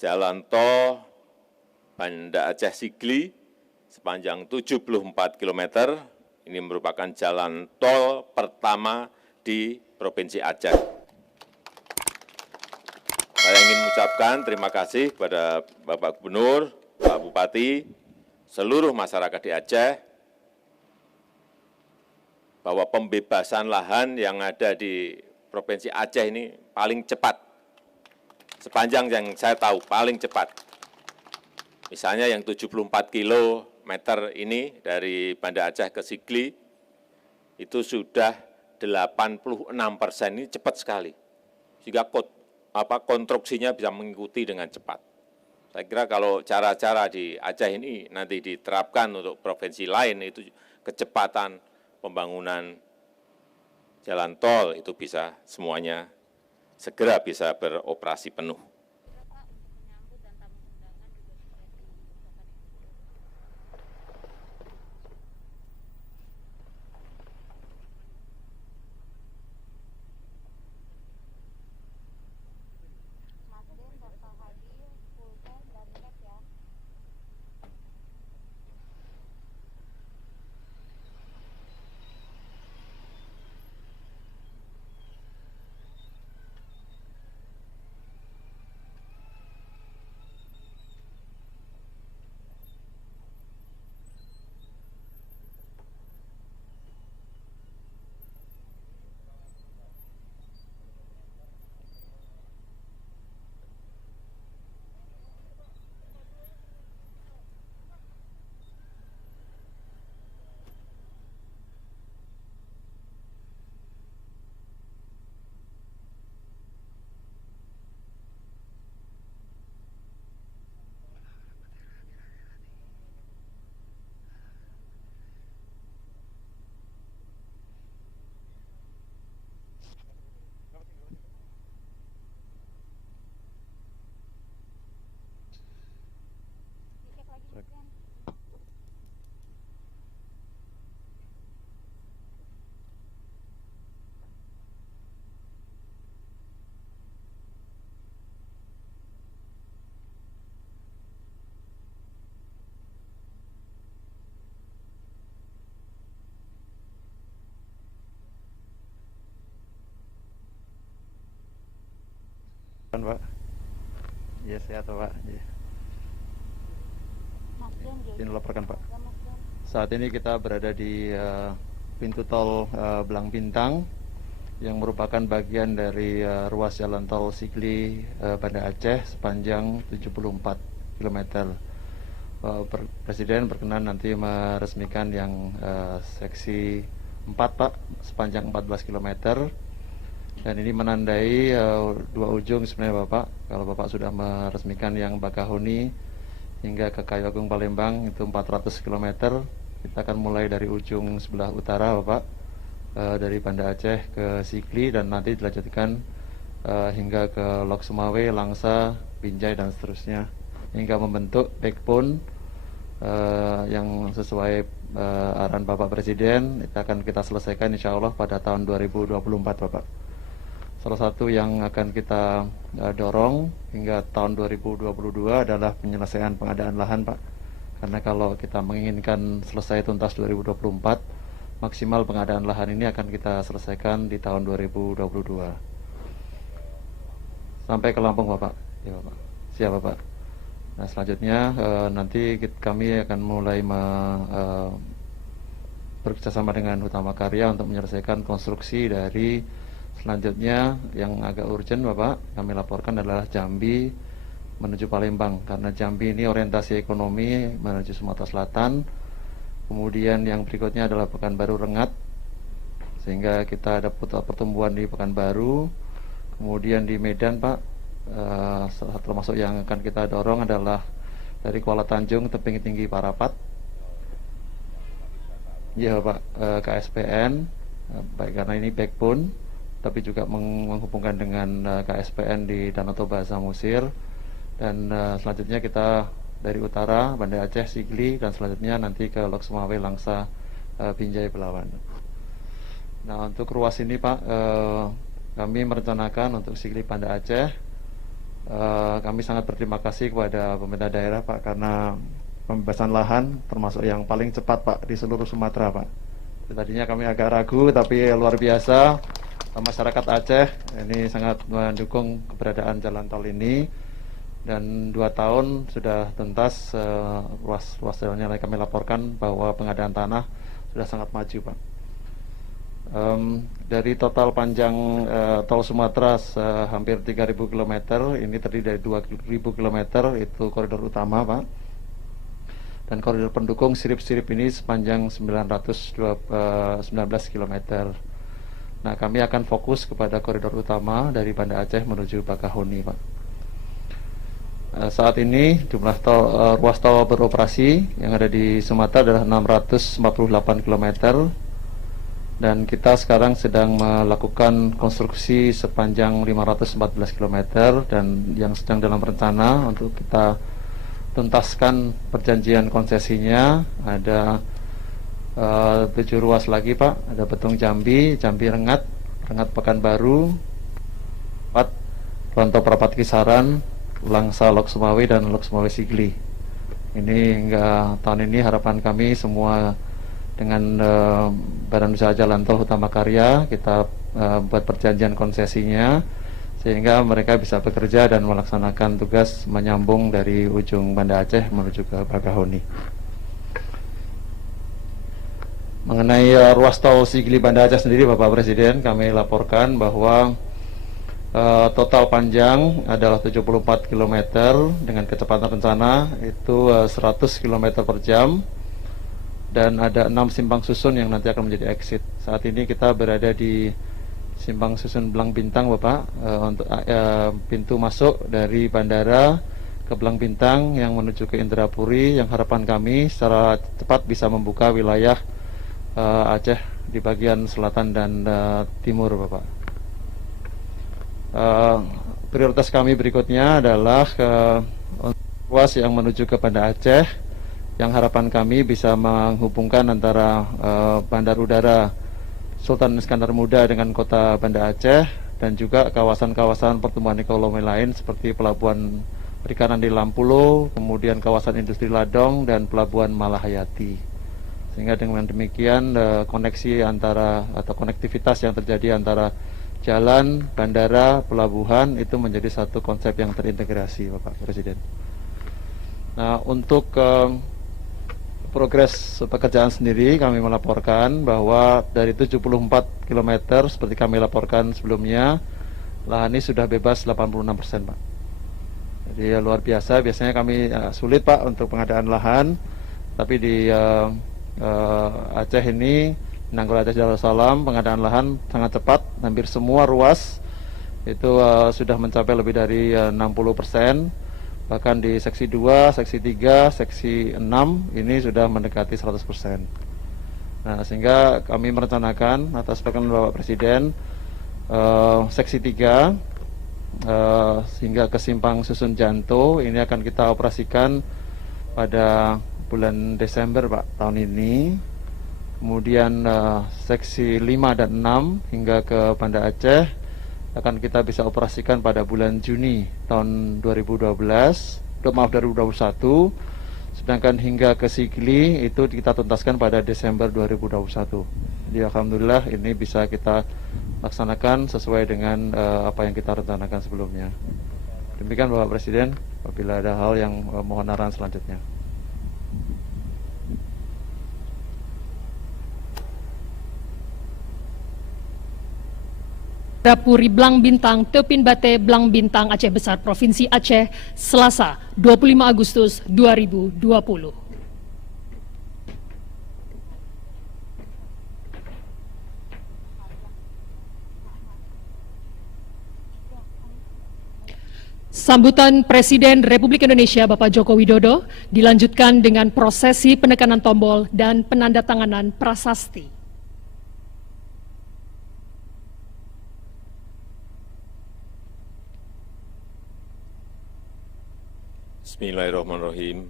jalan tol Banda Aceh Sigli sepanjang 74 km. Ini merupakan jalan tol pertama di Provinsi Aceh. Saya ingin mengucapkan terima kasih kepada Bapak Gubernur, Pak Bupati, seluruh masyarakat di Aceh, bahwa pembebasan lahan yang ada di Provinsi Aceh ini paling cepat. Sepanjang yang saya tahu, paling cepat. Misalnya yang 74 kilometer ini dari Banda Aceh ke Sigli, itu sudah 86%, ini cepat sekali. Sehingga konstruksinya bisa mengikuti dengan cepat. Saya kira kalau cara-cara di Aceh ini nanti diterapkan untuk provinsi lain, itu kecepatan pembangunan jalan tol itu bisa semuanya segera bisa beroperasi penuh. Pak, ya sehat Pak. Ya. Ini laporkan Pak. Saat ini kita berada di pintu tol Belang Bintang yang merupakan bagian dari ruas jalan tol Sigli Banda Aceh sepanjang 74 km. Presiden berkenan nanti meresmikan yang seksi 4 Pak sepanjang 14 km. Dan ini menandai dua ujung sebenarnya Bapak. Kalau Bapak sudah meresmikan yang Bakahuni hingga ke Kayu Agung Palembang itu 400 km. Kita akan mulai dari ujung sebelah utara Bapak, dari Banda Aceh ke Sigli dan nanti dilanjutkan hingga ke Lok Sumawe, Langsa, Binjai dan seterusnya hingga membentuk backbone yang sesuai arahan Bapak Presiden. Itu akan kita selesaikan insya Allah pada tahun 2024 Bapak. Salah satu yang akan kita dorong hingga tahun 2022 adalah penyelesaian pengadaan lahan Pak. Karena kalau kita menginginkan selesai tuntas 2024, maksimal pengadaan lahan ini akan kita selesaikan di tahun 2022. Sampai ke Lampung Bapak. Ya Bapak. Siap Bapak. Nah selanjutnya nanti kami akan mulai bekerjasama dengan Utama Karya untuk menyelesaikan konstruksi dari selanjutnya yang agak urgent Bapak, kami laporkan adalah Jambi menuju Palembang. Karena Jambi ini orientasi ekonomi menuju Sumatera Selatan. Kemudian yang berikutnya adalah Pekanbaru Rengat, sehingga kita ada pertumbuhan di Pekanbaru. Kemudian di Medan Pak, termasuk yang akan kita dorong adalah dari Kuala Tanjung, Tebing Tinggi Parapat. Ya Pak, KSPN, baik karena ini backbone, tapi juga menghubungkan dengan KSPN di Danau Toba Samosir. Dan selanjutnya kita dari utara Banda Aceh Sigli dan selanjutnya nanti ke Lok Sumawe, Langsa, Binjai, Belawan. Nah untuk ruas ini Pak, kami merencanakan untuk Sigli Banda Aceh Kami sangat berterima kasih kepada pemerintah daerah Pak karena pembebasan lahan termasuk yang paling cepat Pak di seluruh Sumatera Pak. Tadinya kami agak ragu tapi luar biasa masyarakat Aceh ini sangat mendukung keberadaan jalan tol ini dan 2 tahun sudah tuntas ruas jalannya kami laporkan bahwa pengadaan tanah sudah sangat maju Pak. Dari total panjang tol Sumatera hampir 3.000 km, ini terdiri dari 2.000 km itu koridor utama Pak. Dan koridor pendukung sirip-sirip ini sepanjang 19 km. Nah, kami akan fokus kepada koridor utama dari Banda Aceh menuju Bakahuni Pak. Saat ini jumlah ruas tol beroperasi yang ada di Sumatera adalah 648 km. Dan kita sekarang sedang melakukan konstruksi sepanjang 514 km dan yang sedang dalam rencana untuk kita tuntaskan perjanjian konsesinya ada 7 ruas lagi Pak, ada Betung Jambi, Jambi Rengat, Rengat Pekanbaru, 4 Rantau Prapat Kisaran, Langsa Lok Sumawe dan Lok Sumawe Sigli. Ini hingga tahun ini harapan kami semua dengan Badan Usaha Jalan Tol Hutama Karya kita buat perjanjian konsesinya sehingga mereka bisa bekerja dan melaksanakan tugas menyambung dari ujung Banda Aceh menuju ke Bakahuni. Mengenai ruas tol Sigli Banda Aceh sendiri Bapak Presiden, kami laporkan bahwa total panjang adalah 74 km dengan kecepatan rencana itu 100 km per jam. Dan ada 6 simpang susun yang nanti akan menjadi exit. Saat ini kita berada di simpang susun Belang Bintang Bapak, untuk pintu masuk dari bandara ke Belang Bintang yang menuju ke Indrapuri, yang harapan kami secara cepat bisa membuka wilayah Aceh di bagian selatan dan timur Bapak. Prioritas kami berikutnya adalah ruas yang menuju ke Banda Aceh, yang harapan kami bisa menghubungkan antara Bandar Udara Sultan Iskandar Muda dengan kota Banda Aceh dan juga kawasan-kawasan pertumbuhan ekonomi lain seperti pelabuhan perikanan di Lampulo, kemudian kawasan industri Ladong dan pelabuhan Malahayati. Sehingga dengan demikian koneksi antara atau konektivitas yang terjadi antara jalan, bandara, pelabuhan itu menjadi satu konsep yang terintegrasi Bapak Presiden. Nah, untuk progres pekerjaan sendiri kami melaporkan bahwa dari 74 km seperti kami laporkan sebelumnya, lahan ini sudah bebas 86% Pak. Jadi luar biasa, biasanya kami sulit Pak untuk pengadaan lahan, tapi di Aceh ini, Nanggul Aceh Darussalam, pengadaan lahan sangat cepat, hampir semua ruas itu sudah mencapai lebih dari 60%. Bahkan di seksi 2, seksi 3, seksi 6 ini sudah mendekati 100%. Nah, sehingga kami merencanakan atas perkenan Bapak Presiden seksi 3 hingga ke simpang Susun Janto ini akan kita operasikan pada bulan Desember Pak tahun ini. Kemudian seksi 5 dan 6 hingga ke Banda Aceh akan kita bisa operasikan pada bulan Juni tahun 2021, sedangkan hingga ke Sigli itu kita tuntaskan pada Desember 2021. Jadi alhamdulillah ini bisa kita laksanakan sesuai dengan apa yang kita rencanakan sebelumnya. Demikian Bapak Presiden, apabila ada hal yang mohon arahan selanjutnya. Rapuri Belang Bintang, Tepin Bate, Belang Bintang, Aceh Besar, Provinsi Aceh, Selasa, 25 Agustus 2020. Sambutan Presiden Republik Indonesia Bapak Joko Widodo dilanjutkan dengan prosesi penekanan tombol dan penandatanganan prasasti. Bismillahirrahmanirrahim.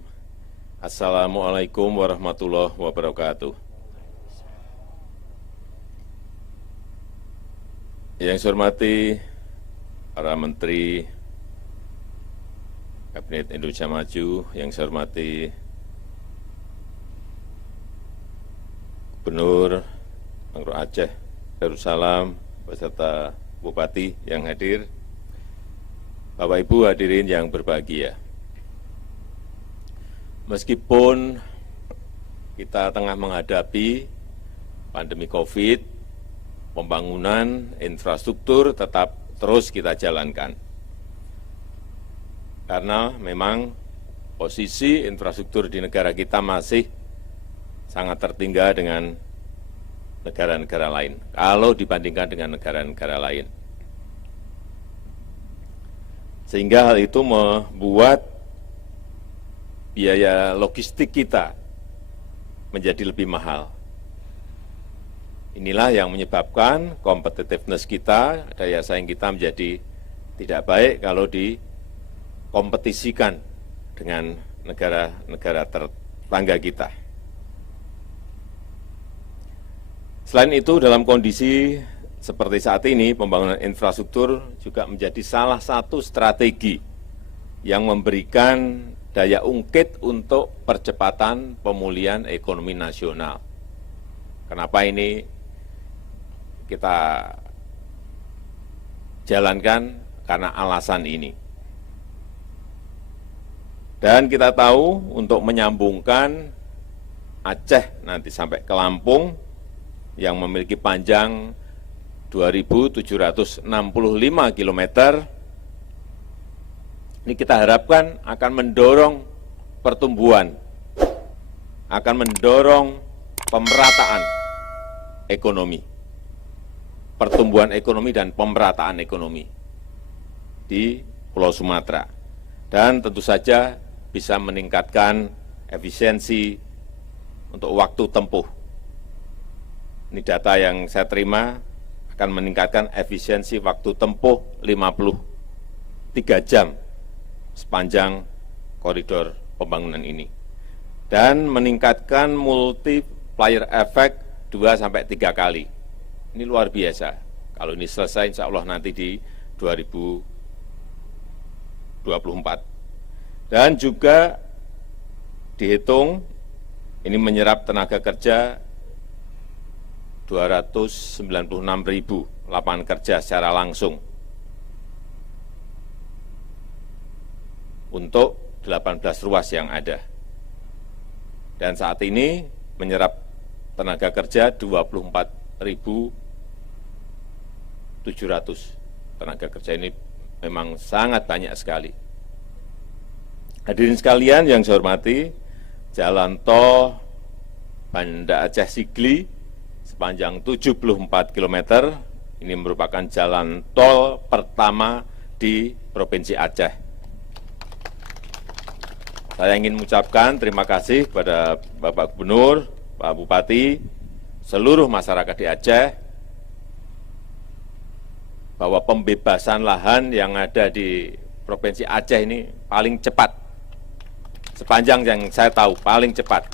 Assalamualaikum warahmatullahi wabarakatuh. Yang saya hormati para menteri, Kabinet Indonesia Maju yang saya hormati Gubernur Bangro Aceh Darussalam beserta Bupati yang hadir, Bapak Ibu hadirin yang berbahagia. Meskipun kita tengah menghadapi pandemi COVID, pembangunan infrastruktur tetap terus kita jalankan. Karena memang posisi infrastruktur di negara kita masih sangat tertinggal dengan negara-negara lain, kalau dibandingkan dengan negara-negara lain. Sehingga hal itu membuat biaya logistik kita menjadi lebih mahal. Inilah yang menyebabkan competitiveness kita, daya saing kita menjadi tidak baik kalau dikompetisikan dengan negara-negara tetangga kita. Selain itu, dalam kondisi seperti saat ini, pembangunan infrastruktur juga menjadi salah satu strategi yang memberikan daya ungkit untuk percepatan pemulihan ekonomi nasional. Kenapa ini kita jalankan? Karena alasan ini. Dan kita tahu untuk menyambungkan Aceh nanti sampai ke Lampung yang memiliki panjang 2.765 km, ini kita harapkan akan mendorong pertumbuhan, akan mendorong pemerataan ekonomi, pertumbuhan ekonomi dan pemerataan ekonomi di Pulau Sumatera. Dan tentu saja bisa meningkatkan efisiensi untuk waktu tempuh. Ini data yang saya terima akan meningkatkan efisiensi waktu tempuh 53 jam sepanjang koridor pembangunan ini. Dan meningkatkan multiplier effect 2-3 kali. Ini luar biasa. Kalau ini selesai insya Allah nanti di 2024. Dan juga dihitung ini menyerap tenaga kerja 296.000 lapangan kerja secara langsung untuk 18 ruas yang ada. Dan saat ini menyerap tenaga kerja 24.700 tenaga kerja. Ini memang sangat banyak sekali. Hadirin sekalian yang saya hormati, jalan tol Banda Aceh Sigli sepanjang 74 km, ini merupakan jalan tol pertama di Provinsi Aceh. Saya ingin mengucapkan terima kasih kepada Bapak Gubernur, Pak Bupati, seluruh masyarakat di Aceh, bahwa pembebasan lahan yang ada di Provinsi Aceh ini paling cepat. Sepanjang yang saya tahu, paling cepat.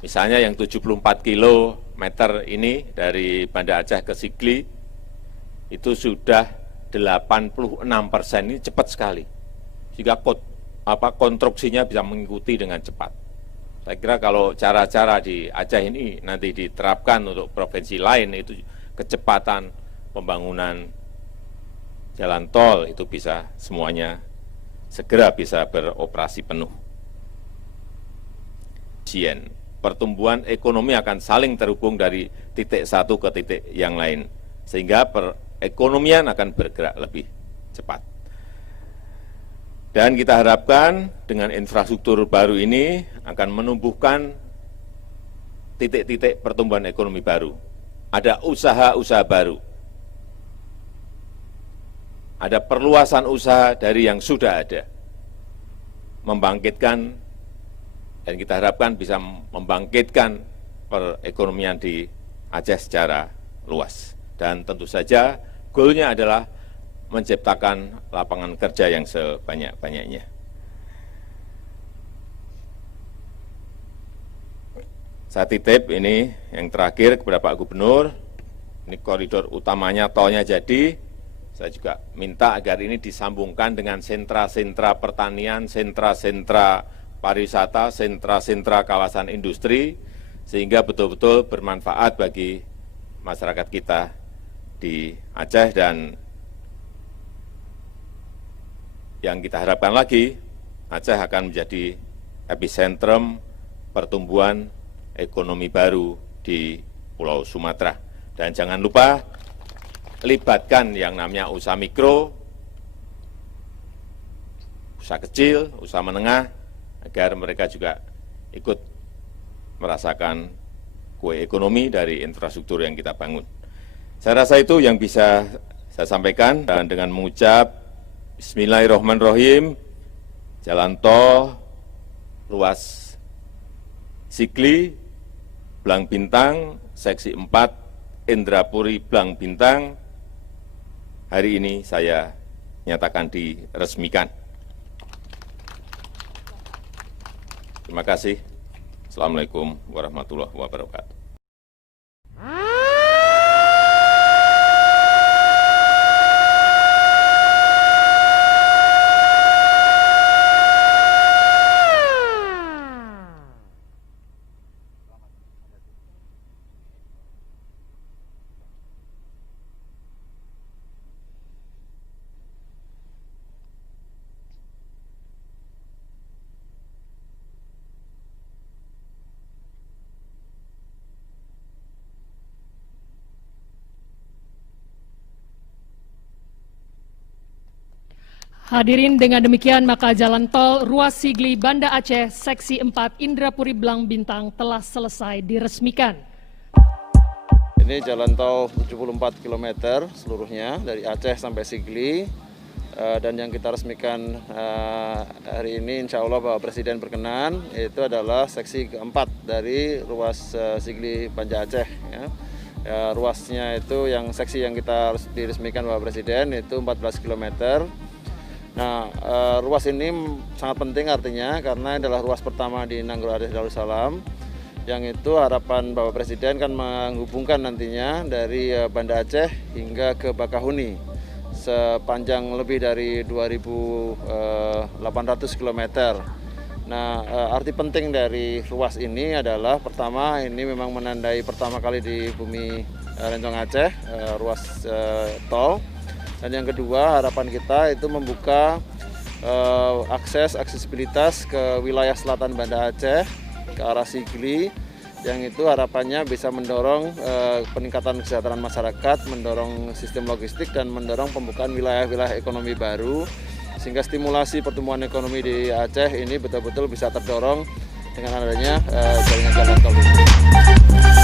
Misalnya yang 74 km ini dari Banda Aceh ke Sigli, itu sudah 86%, ini cepat sekali. Sehingga konstruksinya bisa mengikuti dengan cepat. Saya kira kalau cara-cara di Aceh ini nanti diterapkan untuk provinsi lain, itu kecepatan pembangunan jalan tol itu bisa semuanya segera bisa beroperasi penuh. Pertumbuhan ekonomi akan saling terhubung dari titik satu ke titik yang lain, sehingga perekonomian akan bergerak lebih cepat. Dan kita harapkan dengan infrastruktur baru ini akan menumbuhkan titik-titik pertumbuhan ekonomi baru. Ada usaha-usaha baru. Ada perluasan usaha dari yang sudah ada. Membangkitkan, dan kita harapkan bisa membangkitkan perekonomian di Aceh secara luas. Dan tentu saja goalnya adalah menciptakan lapangan kerja yang sebanyak-banyaknya. Saya titip ini yang terakhir kepada Pak Gubernur, ini koridor utamanya tolnya jadi, Saya juga minta agar ini disambungkan dengan sentra-sentra pertanian, sentra-sentra pariwisata, sentra-sentra kawasan industri, sehingga betul-betul bermanfaat bagi masyarakat kita di Aceh. Dan yang kita harapkan lagi, Aceh akan menjadi epicentrum pertumbuhan ekonomi baru di Pulau Sumatera. Dan jangan lupa libatkan yang namanya usaha mikro, usaha kecil, usaha menengah, agar mereka juga ikut merasakan kue ekonomi dari infrastruktur yang kita bangun. Saya rasa itu yang bisa saya sampaikan, dan dengan mengucap Bismillahirrahmanirrahim, jalan tol ruas Sigli, Blang Bintang, seksi 4, Indrapuri Blang Bintang, hari ini saya nyatakan diresmikan. Terima kasih. Assalamualaikum warahmatullahi wabarakatuh. Hadirin, dengan demikian maka jalan tol ruas Sigli Banda Aceh seksi 4 Indrapuri Blang Bintang telah selesai diresmikan. Ini jalan tol 74 km seluruhnya dari Aceh sampai Sigli, dan yang kita resmikan hari ini insya Allah Bapak Presiden berkenan, itu adalah seksi keempat dari ruas Sigli Banda Aceh. Ruasnya itu yang seksi yang kita diresmikan Bapak Presiden itu 14 km. Nah, ruas ini sangat penting artinya karena adalah ruas pertama di Nanggro Aceh Darussalam, yang itu harapan Bapak Presiden kan menghubungkan nantinya dari Banda Aceh hingga ke Bakahuni sepanjang lebih dari 2.800 km. Nah, arti penting dari ruas ini adalah pertama, ini memang menandai pertama kali di bumi Rencong Aceh ruas tol. Dan yang kedua, harapan kita itu membuka aksesibilitas ke wilayah selatan Banda Aceh ke arah Sigli, yang itu harapannya bisa mendorong peningkatan kesejahteraan masyarakat, mendorong sistem logistik, dan mendorong pembukaan wilayah-wilayah ekonomi baru, sehingga stimulasi pertumbuhan ekonomi di Aceh ini betul-betul bisa terdorong dengan adanya jaringan jalan tol ini.